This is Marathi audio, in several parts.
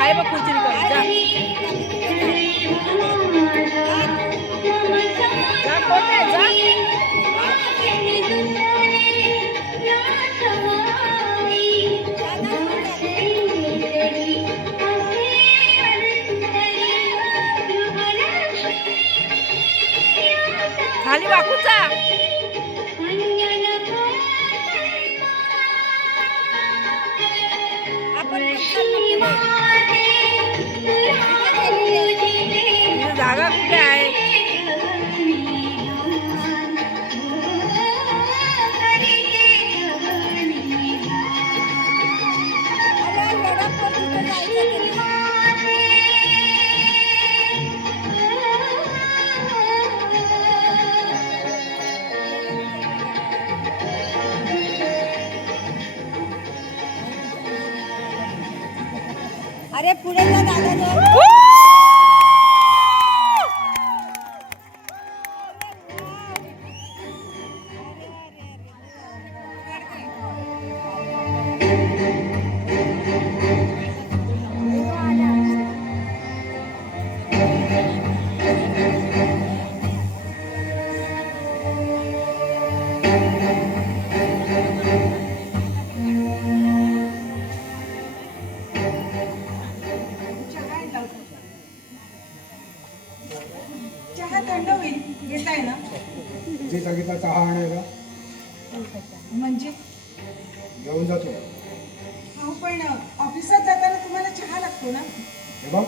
आहे बघ खुर्ची रिकामी जा जा कोटे जा खाली वाकून जा जागा कुठे आहे अरे पुढे जा दादा चहा थंड होईल घेताय ना जे सांगितलं चहा आणायला म्हणजे घेऊन जातो हो पण ऑफिसात जाताना तुम्हाला चहा लागतो ना हे बघ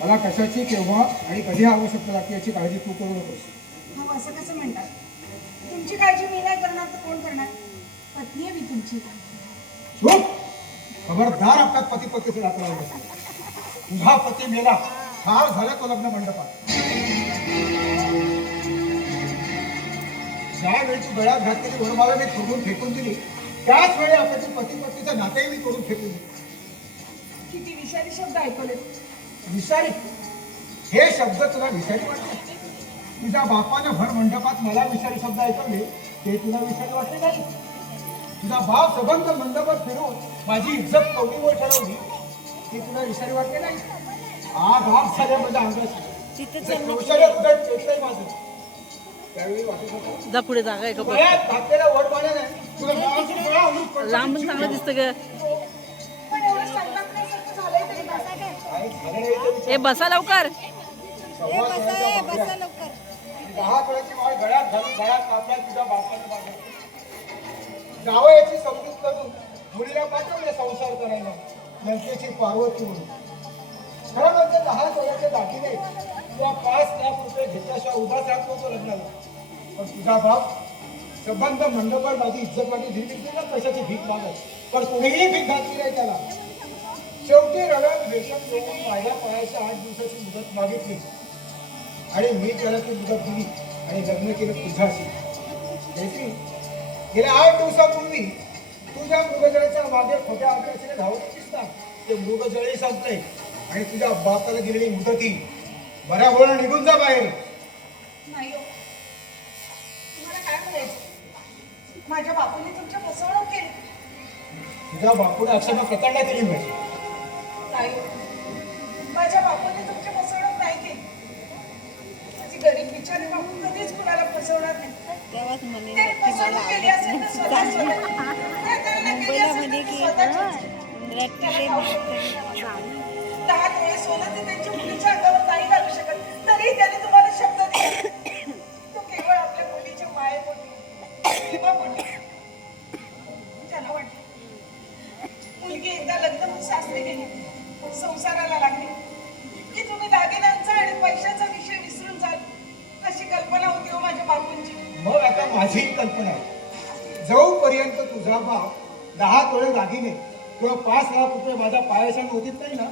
मला कशाची केव्हा आणि कधी आवश्यकता लागते याची काळजी तू करू नकोस हो असं कसं म्हणतात तुमची काळजी मी नाही करणार तर कोण करणार पत्नी आहे मी तुमची चूप खबरदार आपल्यात पती पत्नीचे नातं लावलं तुझा पती मेला फार झालं तो लग्न मंडपात ज्या वेळी तू गळ्यात घातलेली वरमाला मी तोडून फेकून दिली त्याच वेळी आपल्या पती पत्नीचं नातेही मी तोडून फेकून दिली किती विषारी शब्द ऐकवले विषारी हे शब्द तुला विषारी वाटले तुझ्या बापानं भर मंडपात मला विषारी शब्द ऐकवले ते तुला विषारी वाटले नाही तुझा बाप सबंध मंडपात फिरून माझी इज्जत कवडीवर ठरवली ते तुला विषारी वाटले नाही आग आग झाल्या माझ्या अंगाशी कौशल्य उदट पेटलंय माझं त्यावेळी वाटत होतं जा पुढे जागा आहे का गळ्यात घातलेल्या वर पाण्याने तुला गावाचं गळा उलून पडलं. लांबून चांगलं दिसतं ग पण एवढं संतापण्यासारखं झालंय तरी बसा काय काय झालं नाही ते विचार. ए बसा लवकर संवाद साधायचा बघूया. लवकर 10 तोळ्याची माळ गळ्यात घालून गळ्यात कापल्या तुझ्या बापाने बांधलं जावयाची समजूत करून मुलीला पाठवले संसार करायला लंकेची पार्वती म्हणून खरं म्हणजे 10 तोळ्याचे दागिने किंवा 5 लाख रुपये घेतल्याशिवाय उदास राहत नव्हतो लग्नाला पण तुझा बाप संबंध मंडपात माझी इज्जत वाटी दिली ना पैशाची भीक मागत पण कोणीही भीक घातली नाही त्याला शेवटी रडत भेषण येऊन माझ्या पायाची 8 दिवसाची मुदत मागितली आणि मी त्याला ती मुदत दिली आणि लग्न केलं तुझ्याशी जयश्री गेल्या 8 दिवसापूर्वी तुझ्या मृगजळीच्या मागे खोट्या अभ्यासाने धावत होतीस ना ते मृगजळी संपले आणि तुझ्या बापाला दिलेली मुदती बऱ्या बोलणं निघून जा बाहेर नाही हो तुम्हाला काय म्हणायचं माझ्या बापूने तुमच्या फसवणूक केली तुझ्या बापूने अक्षमा प्रकरण केली मिळते नाही हो. माझ्या बापूने तुमची फसवणूक नाही केली माझी गरीब बिचारी बापू कधीच कुणाला फसवणार नाही त्याने फसवणूक केली असेल तर स्वतः त्याला खाऊ शकतो. 10 तोळे सोनं ते त्यांच्या मुलीच्या अंगावर नाही घालू शकत तरी त्याने तुम्हाला शब्द दिला तो केवळ आपल्या मुलीच्या मायेपोटी किंवापोटी त्याला वाटलं मुलगी एकदा लग्न होऊन सासरी गेली संसाराला लागली की तुम्ही दागिन्यांचा आणि पैशाचा विषय विसरून जाल अशी कल्पना होती हो माझ्या बापूंची मग आता माझी कल्पना आहे जोपर्यंत तुझा बाप 10 तोळे दागिने किंवा 5 लाख रुपये माझ्या पायाच्या नोंदीत नाही ना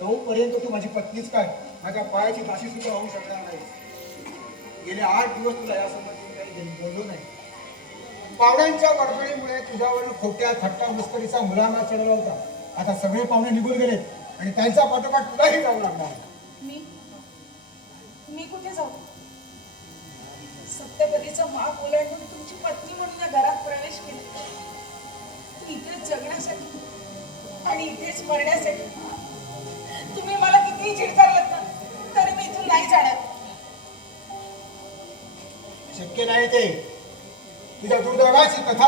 तोपर्यंत तू माझी पत्नीच काय माझ्या पायाची दाशी सुद्धा होऊ शकणार नाही गेले 8 दिवस तुला या संबंधी काही बोललो नाही पाहुण्यांच्या गडबडीमुळे तुझ्यावरील खोट्या थट्टा मस्करीचा मुलांना चढवला होता आता सगळे पाहुणे निघून गेलेत आणि त्यांचा पाठोपाठ तुलाही जाऊ लागणार मी कुठे जाऊ सत्यपतीचा माप ओलांडून तुमची पत्नी म्हणून या घरात प्रवेश केला इथेच जगण्यासाठी आणि इथेच मरण्यासाठी येते. तुझ्या दुर्दैवाची कथा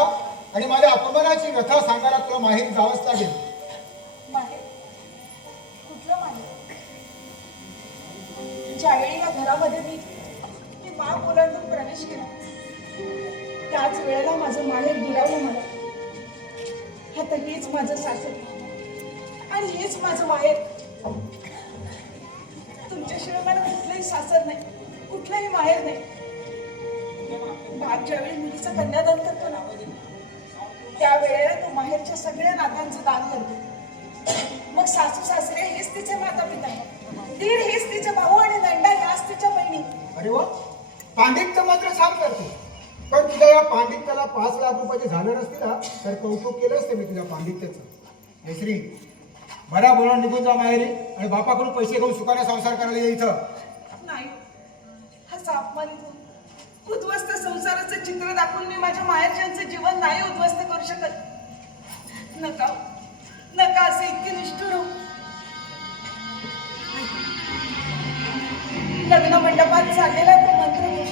आणि माझ्या अपमानाची व्यथा सांगायला तुला माहेरी जावंच लागेल. माहेर? कुठलं माहेर? ज्यावेळी या घरामध्ये मी माळ ओलांडून प्रवेश केला त्याच वेळेला माझं माहेर दुरावलं मला. आता हेच माझं सासर आणि हेच माझं माहेर. तुमच्याशिवाय मला कुठलंही सासर नाही, कुठलंही माहेर नाही. बाप ज्यावेळी मुलीचं कन्यादान करतो ना त्यावेळेला तो माहेरच्या सगळ्या नात्यांचं दान करतो. मग सासू सासरे हेच तिचे माता पिता, दीर हेच तिचे भाऊ आणि नंदा ह्याच तिच्या बहिणी. अरे वा, पांडित्य मात्र छान करते. पण तुझ्या या पांडित्याला 5 लाख रुपयाचे झाले नसतील ना तर कौतुक केलं असते मी तुझ्या पांडित्याचं. हे श्री, बरा बोला निघून जा माहेरी आणि बापाकडून पैसे घेऊन सुखाने संसार करायला यायचं नाही. हा अपमानित होऊन उद्ध्वस्त संसाराचं चित्र दाखवून मी माझ्या माहेरच्यांचं जीवन नाही उद्ध्वस्त करू शकत. नका नका असे इतके निष्ठुर हो. लग्न मंडपात चाललेला तो मंत्रघोष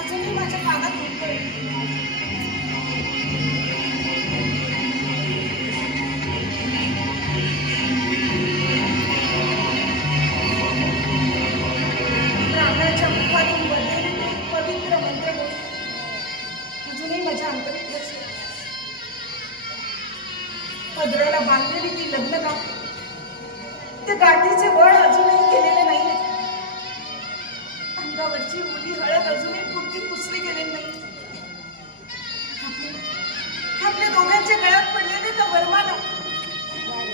अजूनही माझ्या कानात घुमतोय. ब्राह्मणाच्या मुखातून बोललेले ते पवित्र मंत्रघोष अजूनही माझ्या अंतरात बसले. पदराला बांधलेली ती लग्न गाठ, त्या गाठीचे बळ अजूनही केलेले नाहीये. अंगावरची मुली हळद अजूनही पुरती पुसली गेलेली नाही. आपल्या दोघांच्या गळ्यात पडलेले तर वरमाला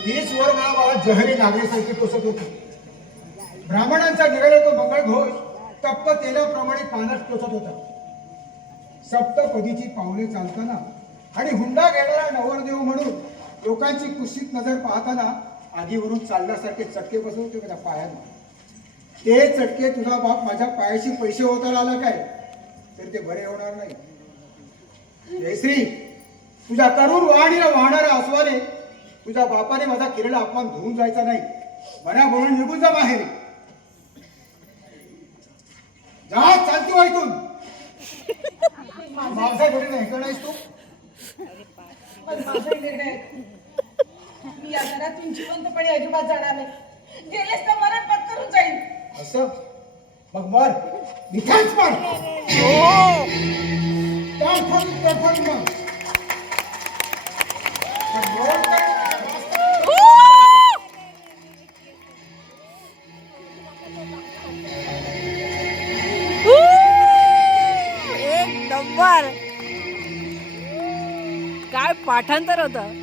हीच वर मला जहरी नागरीसारखी टोचत होती. ब्राह्मणांचा निघाला तो मंगळ घोष तप्त तेलाप्रमाणे कानात टोचत होता. सप्तपदीची पावले चालताना आणि हुंडा घेणारा नवरदेव म्हणून लोकांची कुशीत नजर पाहताना आगीवरून चालण्यासारखे चटके बसवते माझ्या पायाला. ते चटके तुझा बाप माझ्या पायाशी पैसे होताना आला काय तर ते बरे होणार नाही. जयश्री, तुझ्या तरुण वाणीला वाहणाऱ्या आसवाने तुझ्या बापाने माझा केलेला अपमान धुवून जायचा नाही. बऱ्या बोलून निघून जा माहेरी. जा, चालती हो इथून. माझा घरी नाही का नाहीस तू? पण माझा निर्णय आहे. मी या घरातून जिवंतपणे अजिबात जाणार नाही. गेलेच तर मरण पत्करून जाईल. असं मग मर, निघाच मर. तडफड मग. पण मरण काय? एक नंबर. काय पाठांतर होतं.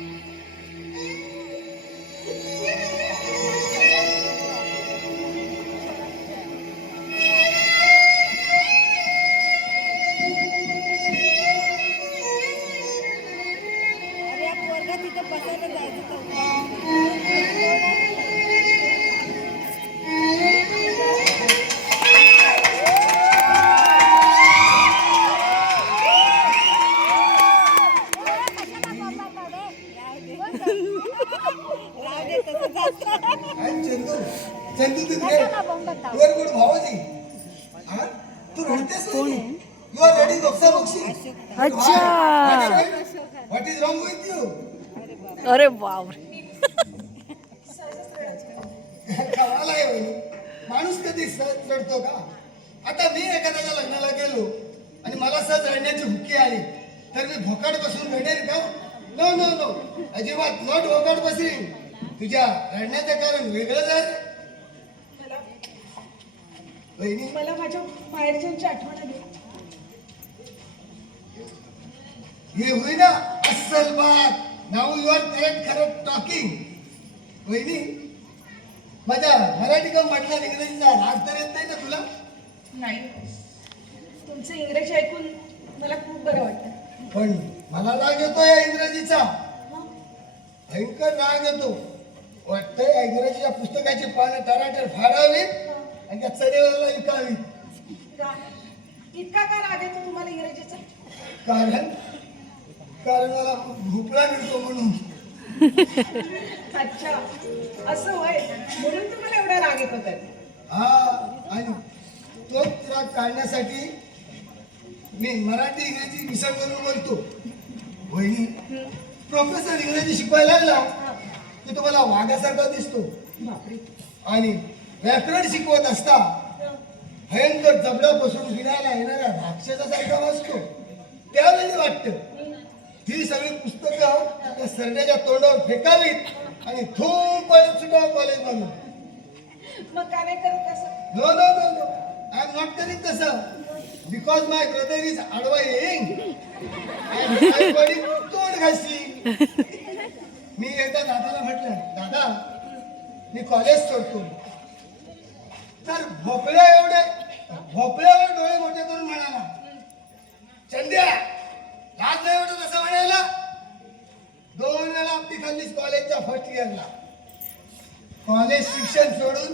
चंदू तिथे वर गुड भावाजी. हा, तू रडतेस? कोण आहे? यू आर रेडी बक्सा बक्षी. अच्छा. What is wrong with you? अरे बापरे. कमाल आहे वहिनी. माणूस कधी सहज रडतो का? आता मी एखाद्याच्या लग्नाला गेलो आणि मला सहज रडण्याची हुकी आली तर मी भोकाड बसून रडेन का? नो नो नो, अजिबात नॉट भोकाड बसीन. तुझ्या रडण्याचं कारण वेगळंच आहे वहिनी. मला माझ्या माहेरच्यांची आठवण आली. हे होईना अस्सल बात. Now you are correct talking. वहिनी, माझ्या मराठी का म्हटलं इंग्रजीचा राग तर येत नाही ना तुला? नाही, तुमचं इंग्रजी ऐकून मला खूप बरं वाटतं. पण मला राग येतो या इंग्रजीचा. भयंकर राग येतो. वाटतंय इंग्रजीच्या पुस्तकाची पानं तराटर फाडावीत आणि त्या चरेवाला विकावी. इतका का राग येतो तुम्हाला इंग्रजीचा? कारण मला भोपळा मिळतो म्हणून. अच्छा, असं होय, म्हणून तुम्हाला एवढा राग येत होता. हा, आणि तोच राग काढण्यासाठी मी मराठी इंग्रजी मिसळ करून बोलतो. वहिनी, प्रोफेसर इंग्रजी शिकवायला लागला की तुम्हाला वाघासारखा दिसतो आणि व्याकरण शिकवत असता भयंकर जबड्यापासून गिरायला येणाऱ्या राक्षसासारखा वाचतो. त्यावेळी वाटतं ही सगळी पुस्तकं त्या सरण्याच्या तोंडावर फेकावीत आणि धूम पळत सुद्धा कॉलेज बनवून. मग का नाही करत असं? No no no no, I am not caring तसं. बिकॉज माय ब्रदर इज आडवा येईंग तोंड घासली. मी एकदा दादाला म्हटलं, दादा मी कॉलेज सोडतो. तर भोपळ्यावर डोळे मोठे करून म्हणाला, चंद्या लाज नाही वाटत असं म्हणायला. 2 वेळा आपली खाल्लीच कॉलेजच्या फर्स्ट इयरला. कॉलेज शिक्षण सोडून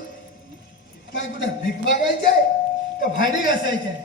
काय कुठं भीक मागायचंय का भांडी घासायचंय?